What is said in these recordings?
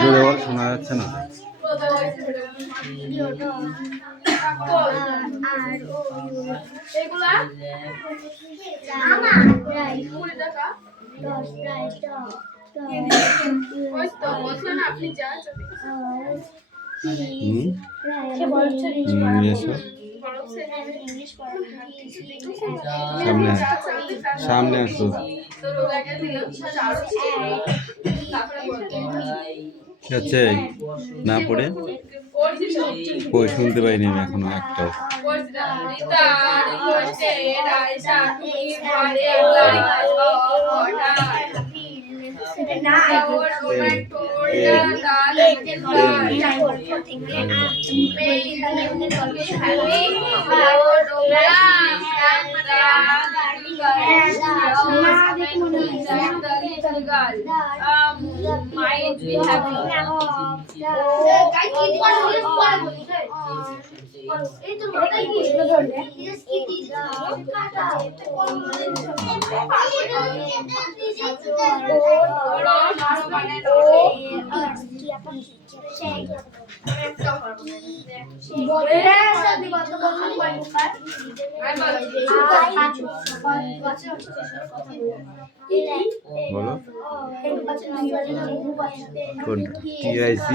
জোরে ওর শোনা যাচ্ছে না। সামনে সামনে আসো। কি হচ্ছে না পড়ে? কই শুনতে পাইনি আমি এখনো একটাও। বলো কোনটা? TIC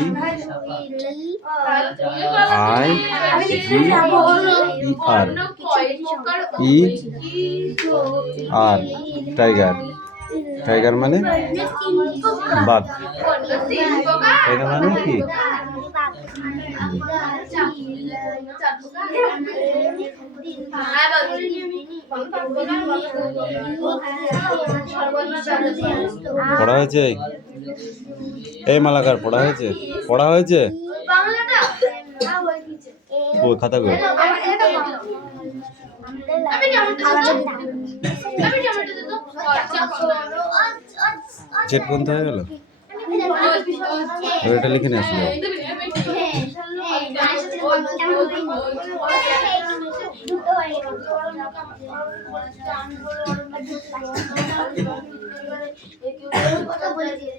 IGER tiger. টাইগার মানে বাঘ। টাইগার মানে কি? পড়া হয়েছে? এই মালাকার পড়া হয়েছে? পড়া হয়েছে? ও খাতা কই? জেট বন্ধ হয়ে গেল। এটা লিখে নিয়ে আসলে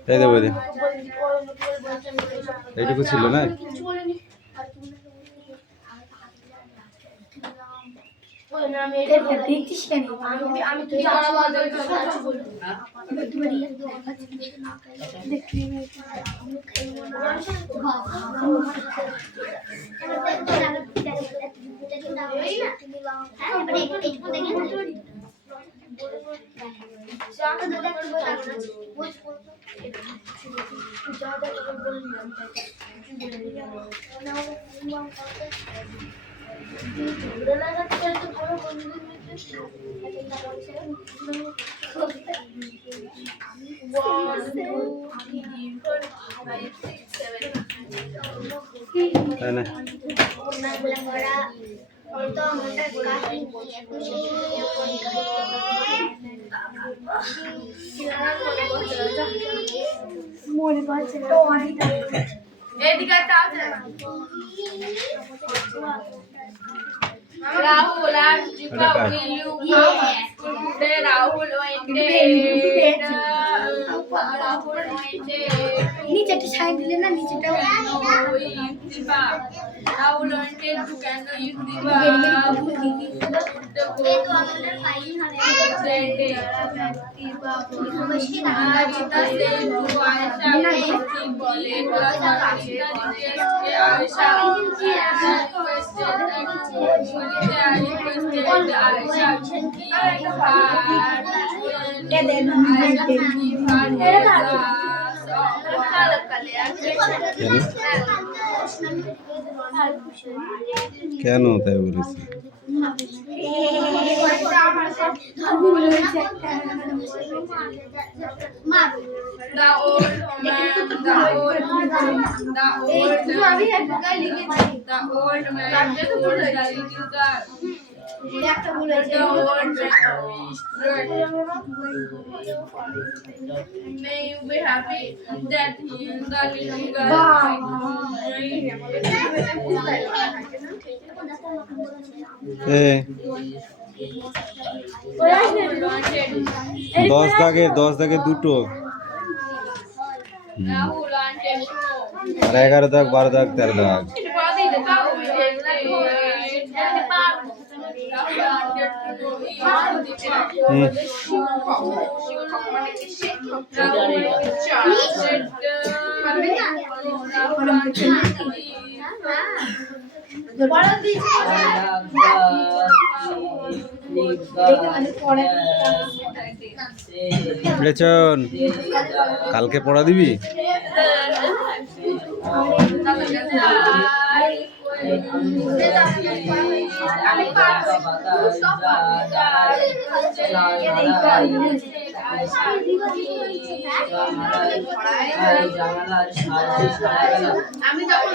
তাই দেবো। এইটুকু ছিল না? Rahul and Deepa, will you come? Today Rahul नीचे की साइड लेना नीचे का Deepa Rahul wanted to can you Deepa the go file हमें Rita said to Aisha बोले Aisha কেন তাই বলেছি? The old man may you be happy that he is the little girl. Hey. 10 দাগে দুটো। রাহুল আন্টি শুনো আর 11 দাগ 12 দাগ 13 দাগ এটা পড়া দিলে তাও এটা পার রাহুল আন্টি শিক্ষক মানে কি শিক্ষক রাহুল লেচন কালকে পড়া দিবি? আমি যখন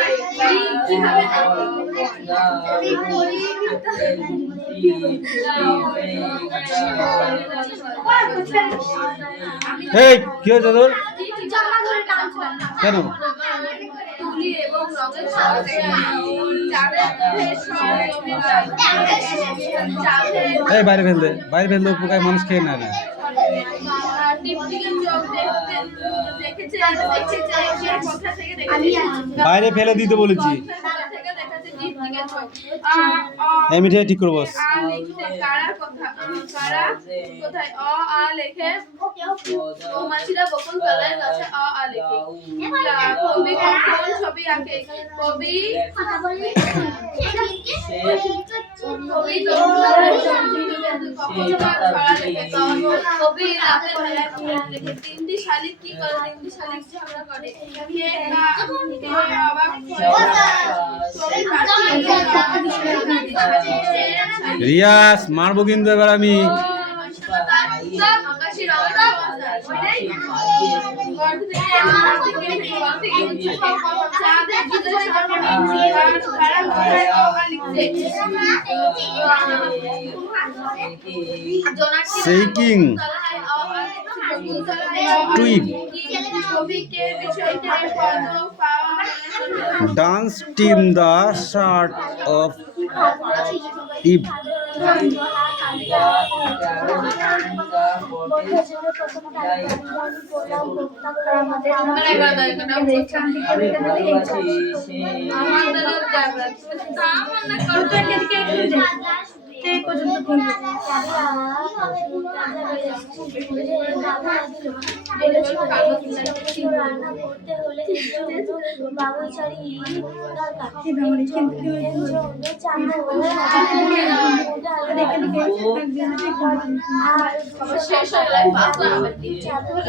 কিভাবে এই কি হয়েছে তোর? জামা ধরে টানছিলাম কেন? তুলি এবং রঙের সাথে এই বাইরে ফেল দে, বাইরে ফেল দে, পোকায় মানুষ খেয়ে নেয় না। বাইরে ফেলে দিতে বলেছি। এই মিঠাই ঠিক করবো। ছবি আঁকে কবি তিনটি শালিক কি করে তিনটি শালিক ঝগড়া করে রিয়াস মারবো কিন্তু এবার আমি। সেইকিং টুইট dance team the shirt of ইভ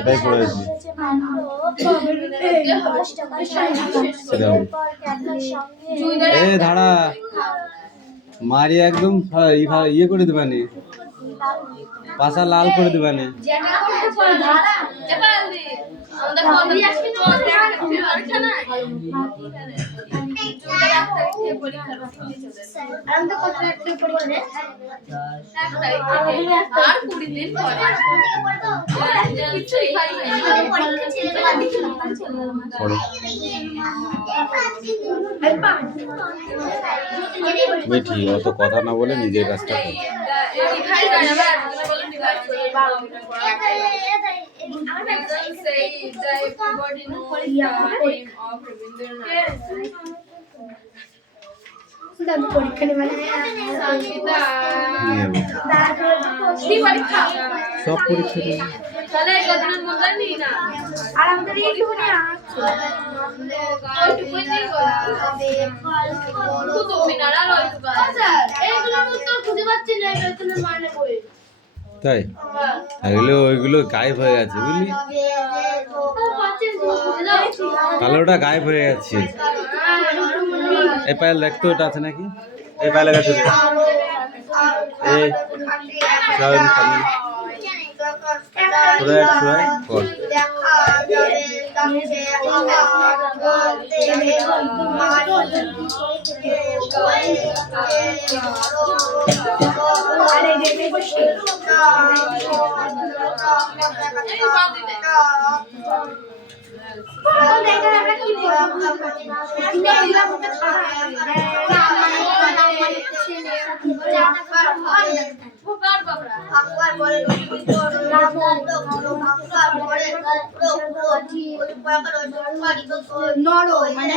এটাই করেছি। এ ধারা মারি একদম ইয়ে করে দেবানি, পাশা লাল করে দেবানি। মিঠি অত কথা না বলে নিজের কাজটা কর। সব পরীক্ষা তাই ওইগুলো গায়েব হয়ে গেছে বুঝলি, কালোটা গায়েব হয়ে যাচ্ছে। এই পায়েল দেখতো ওটা আছে নাকি, এই পায়েলের কাছে এই চয়ন খালি কর। নর মানে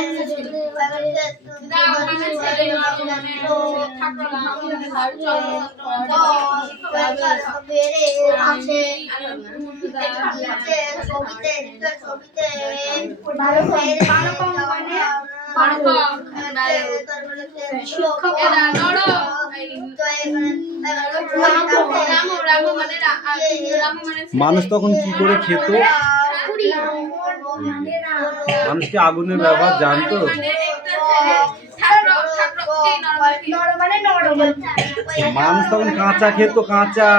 মানুষ তখন কি করে খেত? মানুষ কি আগুনের ব্যবহার জানতো? মানুষ তখন কাঁচা খেত, কাঁচা।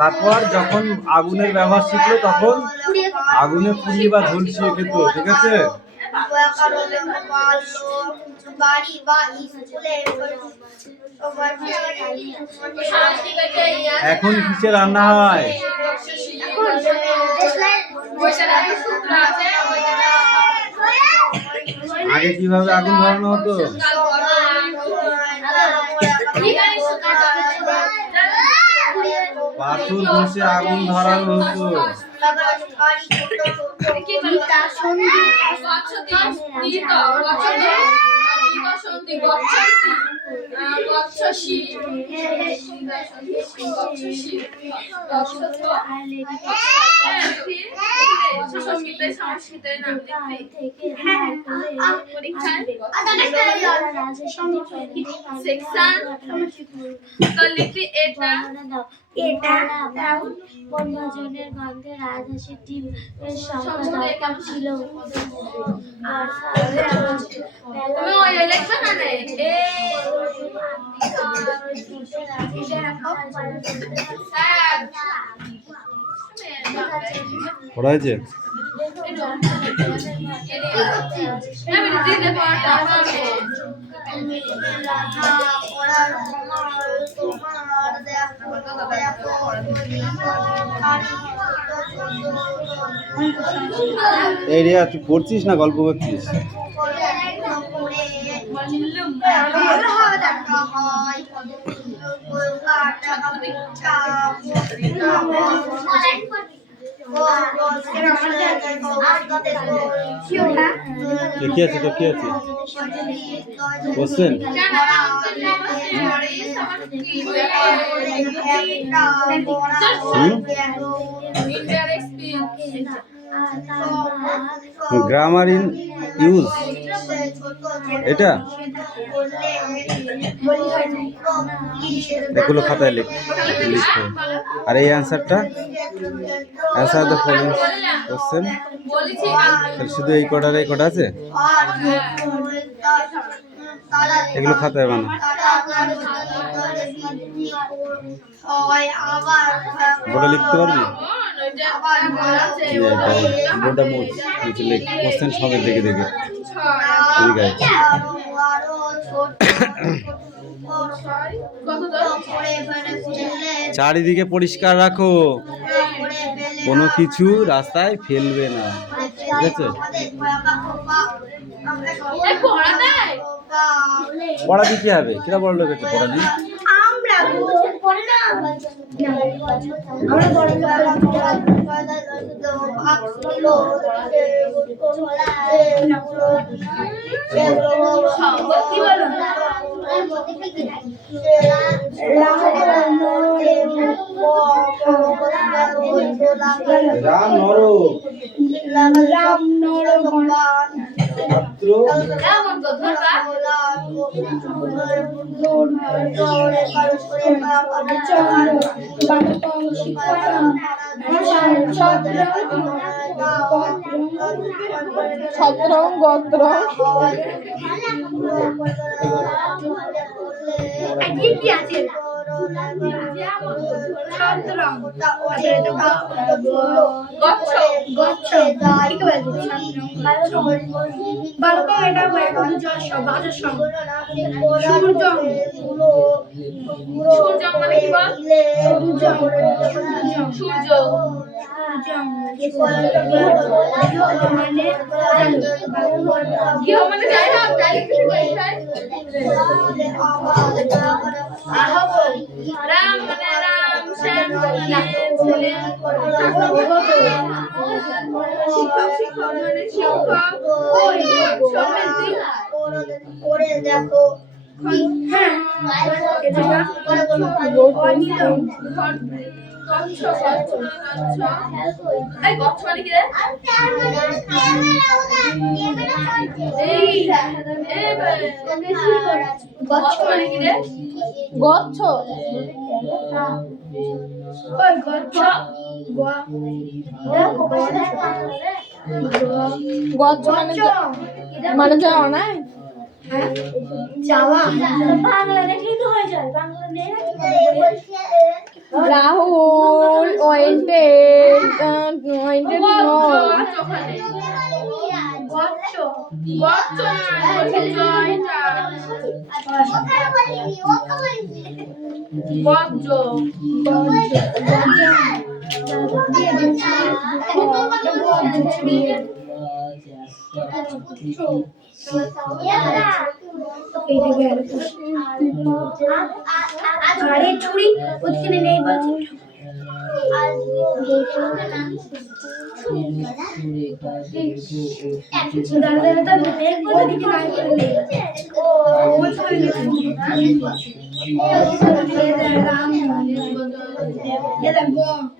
তারপর যখন আগুনের ব্যবহার শিখলো তখন আগুনে পুড়িয়ে বা ঝলসিয়ে খেত, ঠিক আছে? বাড়ি বা স্কুলে এখন কিসে রান্না হয়? আগে কিভাবে আগুন ধরানো হতো? পাথর বসে আগুন ধরানো হতো। বনভোজনের গন্ধে রাজহাঁসের ডিমের সংখ্যা ছিল। পড়া হয়েছে? এই রিয়া, তুই পড়ছিস না গল্প করছিস? কি আছে তো, কি আছে কোশ্চেন? গ্রামার ইন ইউজ, এটা এগুলো খাতায় লিখো। আর এই অ্যান্সারটা, অ্যান্সার দ্য ফলোইং কোশ্চেন, শুধু এই কটা আছে, এগুলো খাতায় বানাও। বোর্ডে লিখতে পারবি? বোর্ডটা মুছ, নিচে লিখ কোশ্চেন সবে দেখে দেখে। ঠিক আছে, চারিদিকে পরিষ্কার রাখো, কোনো কিছু রাস্তায় ফেলবে না, ঠিক আছে? পড়া দিতে হবে, কিরা বড় লোক আছে পড়া দিই। রাম নর ছত্রম গোত্র রাম ছেলে শিক্ষক মানে শিক্ষক করে দেখো হ্যাঁ গচ্ছ মানে কি রে? গচ্ছ মানে কি রে? গচ্ছ গচ্ছ মানে যাওয়া নাই যাওয়া বাংলা দেখলেই তো হয়ে যায় বাংলা নেই রাহুল ওয়েন্টেড গচ্ছ গচ্ছ গজ্জ আরে ছুরি ওখানে নেই বলছি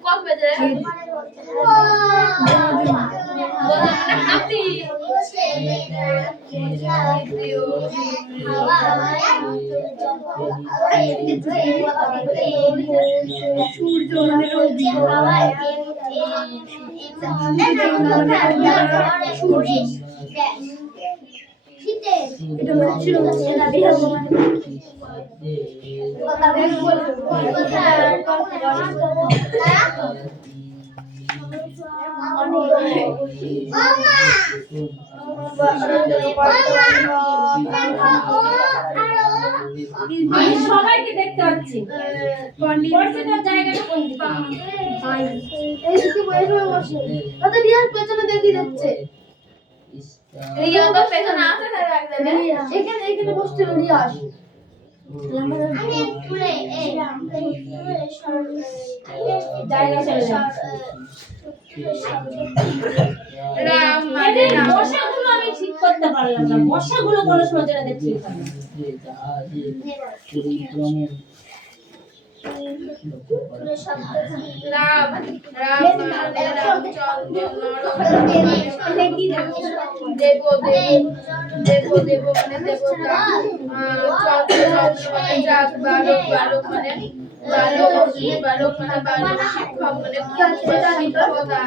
কত বেজে হাতি সূর্য মানে রবি এটা মানে ছিল সবাইকে দেখতে পাচ্ছি পেছনে দেখি যাচ্ছে এখানে এখানে বসতে রিয়াজ বসাগুলো আমি ঠিক করতে পারলাম না বসাগুলো কোনো সময় দেখছি রাম রাম মানে রামচন্দ্র দেব দেব দেব দেব মানে দেবতা চন্দ্র মানে চাঁদ বালক বালক মানে বালক বালক মানে বালক শিক্ষক মানে শিক্ষকতা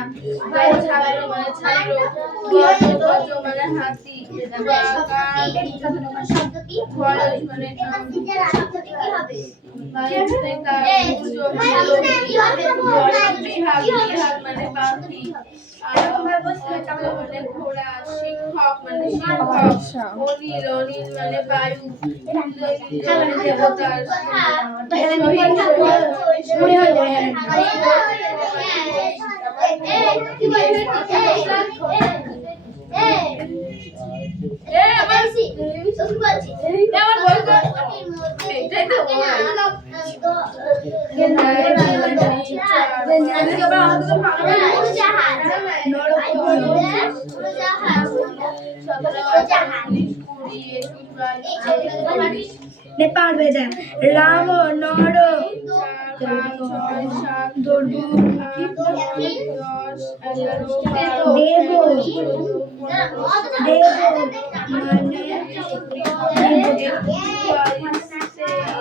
ছাত্র মানে ছাত্র গজ মানে হাতি খরচ মানে বিহার মানে পাখি মানে ঘোড়া শিক্ষক মানে শিক্ষক অনিল অনিল মানে বায়ু মানে দেবতার नेपाल বেদা রাম নর দেব দেব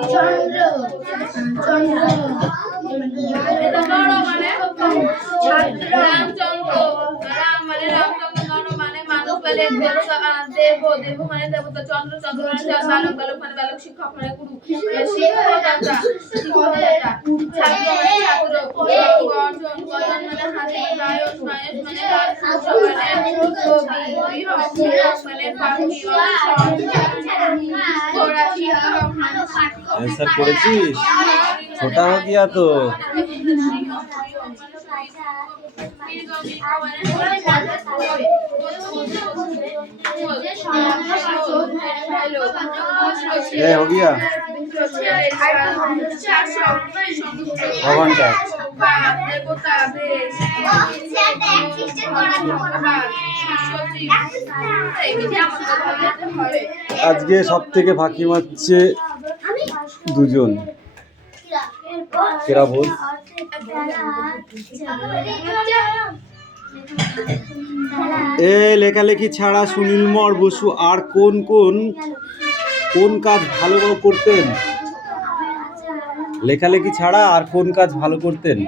চন্দ্র চন্দ্র দেব দেব মানে দেবতা চন্দ্র চন্দ্র মানে বালক বালক মানে বালক শিক্ষক মানে গুরু শিক্ষকদাতা শিক্ষকদাতা ছাত্র মানে ছাত্র গজন গজন মানে হাতি বায়স বায়স মানে রাজপুত্র মানে কবি বিহক বিহক মানে পাখি ঘোড়া শিক্ষক মানে ऐसा पढ़ेছিস छोटा हो गया तो ये हो गया ছেলে চার ভগবানটা দেবতা বেশ আজকে সব থেকে ফাঁকি মারছে দুজন, কেরা বল? এ লেখালেখি ছাড়া সুনীলমর বসু আর কোন কোন কোন কাজ ভালো করতেন? লেখালেখি ছাড়া আর কোন কাজ ভালো করতেন?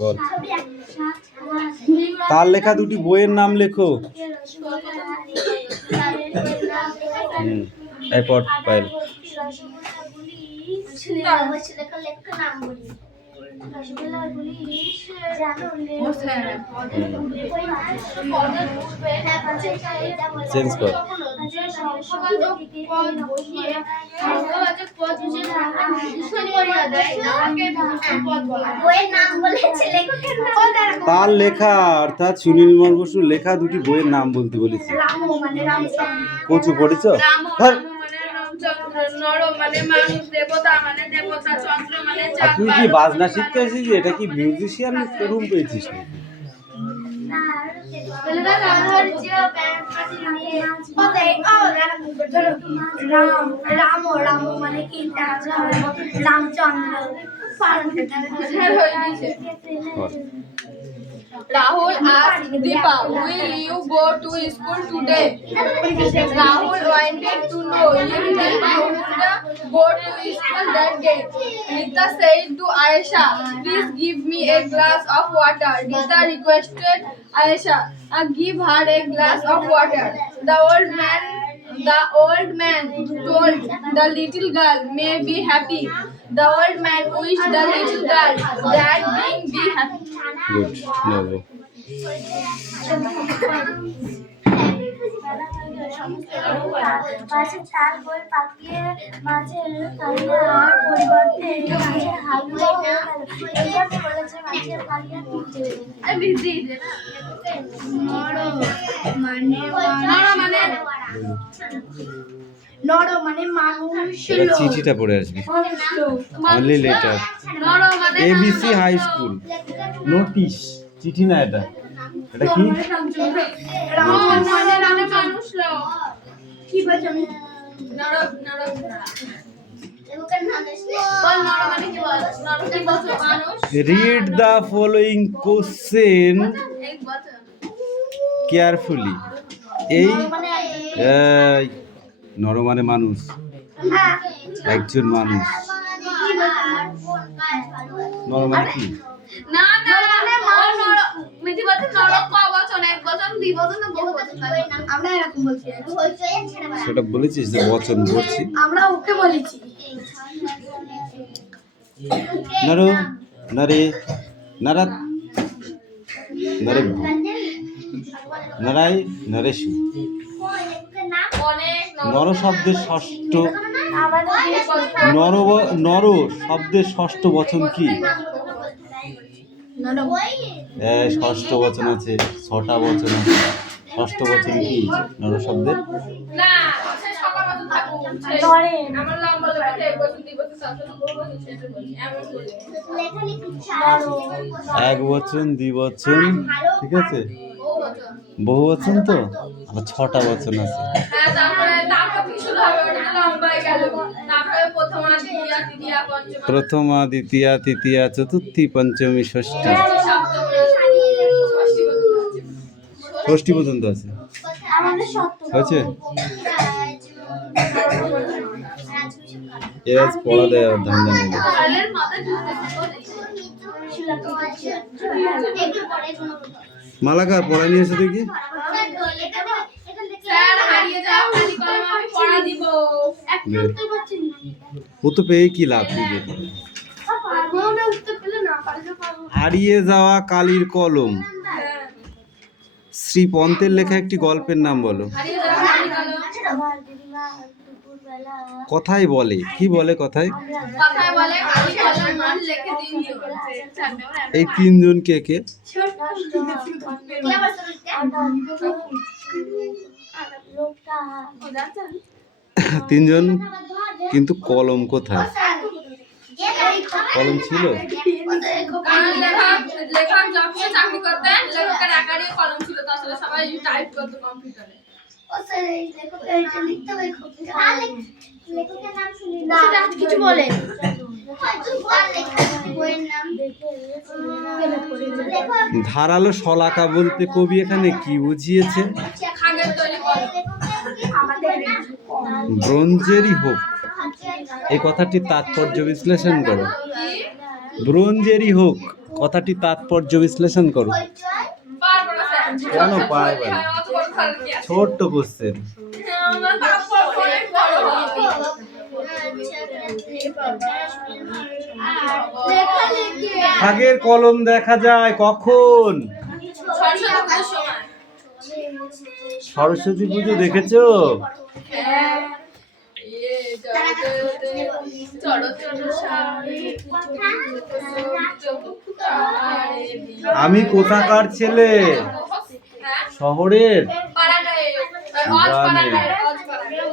বল। তার লেখা দুটি বইয়ের নাম লেখো। এরপর পাইল চেঞ্জ কর। তার লেখা অর্থাৎ সুনীলমর বসুর লেখা দুটি বইয়ের নাম বলতে বলেছি। কচু পড়েছ? আর তুই কি বাজনা শিখতে এসেছিস? এটা কি মিউজিশিয়ান রুম পেয়েছিস নাকি? রাম মানে কি? Ramchandra. Rahul asked Deepa, will you go to school today? Rahul wanted to know if Deepa would go to school that day. Rita said to Ayesha, please give me a glass of water. Rita requested Ayesha, give her a glass of water. The old man told the little girl, may be happy. The old man wished the little girl that being be happy. Good. No. মাঝে তাল বই পাকিয়ে মাঝের কালিয়ার পরিবর্তে মাঝের হালুয়া হয়ে গেল। এইভাবে বলেছে মাঝের কালিয়ার নর মানে মানুষ। এবার চিঠিটা পড়ে আসবি। Only letter. ABC high school notice. চিঠি না এটা। এটা কি? কি বলছো? আমি Read the following question carefully. এই নর মানে মানুষ, একজন মানুষ। নর মানে কি? আমরা এরকম বলছি। সেটা বলেছিস যে বচন বলছি। আমরা ওকে বলেছি। নরো নরে নরত নরে নরাই নরেশু। নর শব্দের ষষ্ঠ নর শব্দের ষষ্ঠ বচন কি? ষষ্ঠ বচন আছে, 6টা বচন আছে। ষষ্ঠ বচন কি নর শব্দের? এক বচন, দ্বিবচন, ঠিক আছে, বহু বচন তো আবার 6টা বচন আছে। প্রথমা, দ্বিতীয়া, তৃতীয়া, চতুর্থী, পঞ্চমী, ষষ্ঠী। ষষ্ঠী পর্যন্ত আছে। হয়েছে? এরা পড়া দেয় ধান্দা নেই। মালাকার পড়া নিয়ে এসে দেখি। ও তো পেয়ে কি লাভ? হারিয়ে যাওয়া কালির কলম। শ্রী পন্তের লেখা একটি গল্পের নাম বলো। কথায় বলে, কি বলে কথায়? এই তিনজন কে কে? তিনজন কিন্তু কলম কোথায়? কলম ছিল? কারণ লেখক যখন চাকরি করতেন লেখকের আকারে কলম ছিল, তাছাড়া সবাই টাইপ করতো কম্পিউটারে। কিছু বলে ধারালো শলাকা বলতে কবি এখানে কি বুঝিয়েছে? খাগের তৈরি কলম। ব্রোঞ্জেরই হোক, এই কথাটির তাৎপর্য বিশ্লেষণ করো। ব্রোঞ্জেরই হোক কথাটি তাৎপর্য বিশ্লেষণ করো। পারবো না স্যার। কেন পারবে না? অত বড় খারাপ কি আছে? ছোট্ট কোশ্চেন। আমার তারপর অনেক বড় হবে। খাগের কলম দেখা যায় কখন? সরস্বতী পুজোর সময়। সরস্বতী পুজো দেখেছো? হ্যাঁ। চড়ো চড়ো সারি, আমি কোথাকার ছেলে? হ্যাঁ? শহরের? পাড়াগাঁয়ে, অজ পাড়াগাঁয়ে, অজ পাড়াগাঁয়ে।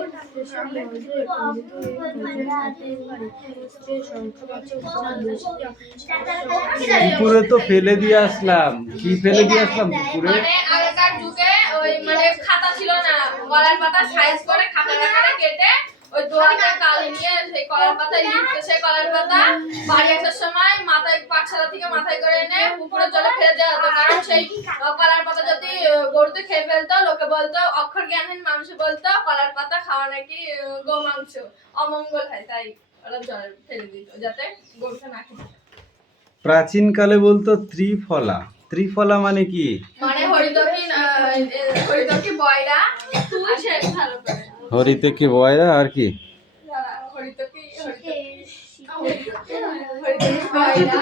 পুকুরে তো ফেলে দিয়ে আসলাম। কি ফেলে দিয়ে আসলাম পুকুরে? মানে আগেকার যুগে ওই মানে খাতা ছিল না, কলার পাতা সাইজ করে খাতা আকারে কেটে ওই দড়িতে কালি নিয়ে সেই কলার পাতায় লিখতে, সেই কলার পাতা বাড়ি আসার সময় মাথায় পাঠশালা থেকে মাথায় করে এনে পুকুরের জলে ফেলে দেওয়া হতো। কারণ সেই কলার পাতা যদি গরুতে খেয়ে ফেলতো, লোকে বলতো, অক্ষর জ্ঞানহীন মানুষ বলতো কলার পাতা খাওয়া নাকি গোমাংস, অমঙ্গল হয়, তাই ওরা জলে ফেলে দিত যাতে গরুটা না খেতে। প্রাচীনকালে বলতো ত্রিফলা। ত্রিফলা মানে কি? মানে হরিতকি বয়রা তুই সে ভালো করে হরিতে কি বয়রা আর কি? হরিতকি বয়রা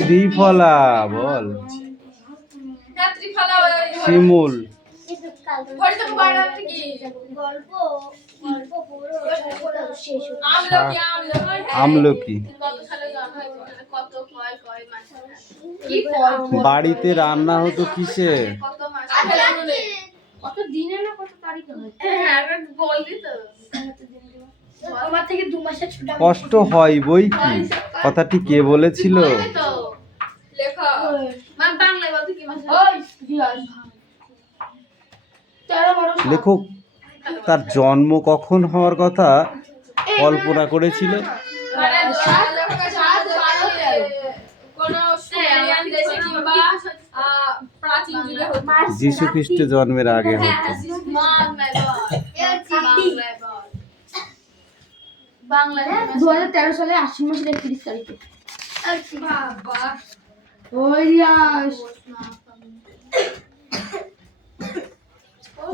ত্রিফলা বল। হ্যাঁ ত্রিফলা শিমুল। হরিতকি বয়রা কি? আমলকি আমলকি। কত সালে জন্ম হয়েছে, কত কয় কয় মাস কি কয় বাড়িতে রান্না হতো কিসে? কত মাস আঠেরো কত দিনে না কত তারিখে হয়? হ্যাঁ আমি বললি তো আমার থেকে 2 মাসের ছোট। কষ্ট হয় বই কি কথাটি কে বলেছিল? তো লেখা মানে বাংলায় বলতে কি মাস ওই জিয়াস 13 12 লেখক তার জন্ম কখন হওয়ার কথা কল্পনা করেছিল? মানে লেখকের কোন সুমেরিয়ান দেশে কিংবা প্রাচীন যুগে হতো। যীশু খ্রিস্ট জন্মের আগে হ্যাঁ হতো। বাংলায় 2013 সালে আশ্বিন মাসের 31 তারিখে। বাবা ওই ইয়াস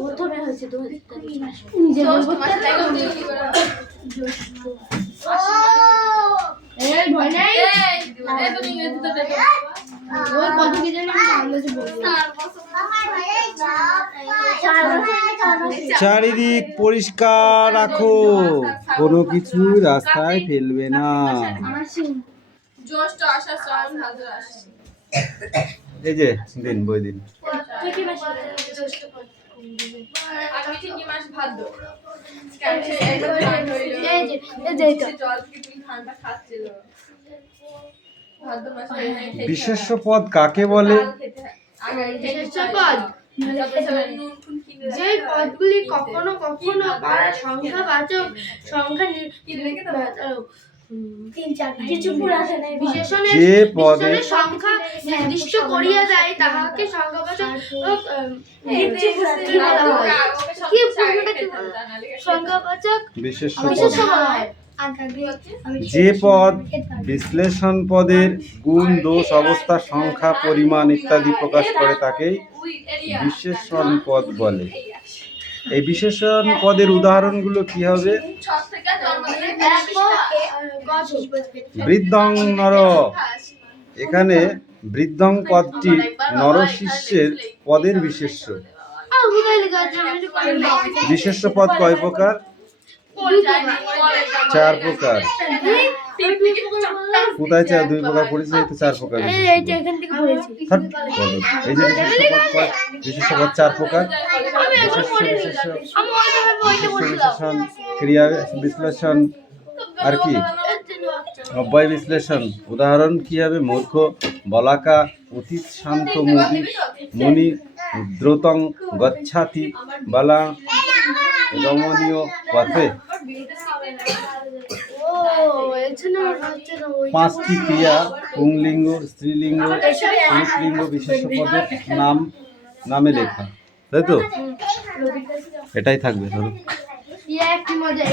প্রথমে হয়েছে 2013 মাসে। নিজে বলবো মাসে দেখো কি করে এই ভয় নাই। এই তুমি ইংরেজিতে দেখো ওই কত কি জানি আমি বাংলাতে বলবো। চারিদিক পরিষ্কার রাখো, কোনো কিছু রাস্তায় ফেলবে না। আমার সিং জ্যৈষ্ঠ আষাঢ় শ্রাবণ ভাদ্র আশ্বিন। এই যে দিন বই দিন। কি মাসে? আগামী 3 মাস ভাদ্র। কেন সে এটা ঠান্ডা হইলো? এই যে এটা। জল থেকে তুমি ঠান্ডা খাচ্ছিল। ভাদ্র মাসে এই বিশেষ্য পদ কাকে বলে? বিশেষ্য পদ যে পদগুলি কখনো কখনো তার সংখ্যাবাচক সংখ্যা বিশেষণের যে পদে সংখ্যা নির্দিষ্ট করিয়া দেয় তাহাকে সংখ্যাবাচক সংখ্যাবাচক বিশেষ্য বিশেষ্য পদ বলা হয়। যে পদ বিশ্লেষণ পদের গুণ, দোষ, অবস্থা, সংখ্যা, পরিমাণ ইত্যাদি প্রকাশ করে তাকেই বিশেষণ পদ বলে। এই বিশেষণ পদের উদাহরণগুলো কি হবে? বৃদ্ধং নর। এখানে বৃদ্ধং পদটি নরশিষ্যের পদের বিশেষ্য। বিশেষ্য পদ কয় প্রকার? 4 প্রকার। কোথায় 2 প্রকার পড়েছে, তো 4 প্রকার। এই যে বিশেষ্য পদ 4 প্রকার। বিশেষ্য বিশেষণ ক্রিয়া বিশ্লেষণ আর কি অব্যয় বিশ্লেষণ। উদাহরণ কি হবে? মূর্খ, বলাকা, অতীত শান্ত মুনি, দ্রুতং গচ্ছাতি, বালা রমণীয় পথে। পাঁচটি ক্রিয়া পুংলিঙ্গ, স্ত্রীলিঙ্গ, পুরুষলিঙ্গ বিশেষ্য পদের নামে লেখা, তাই তো? এটাই থাকবে ধরো। কি মজা,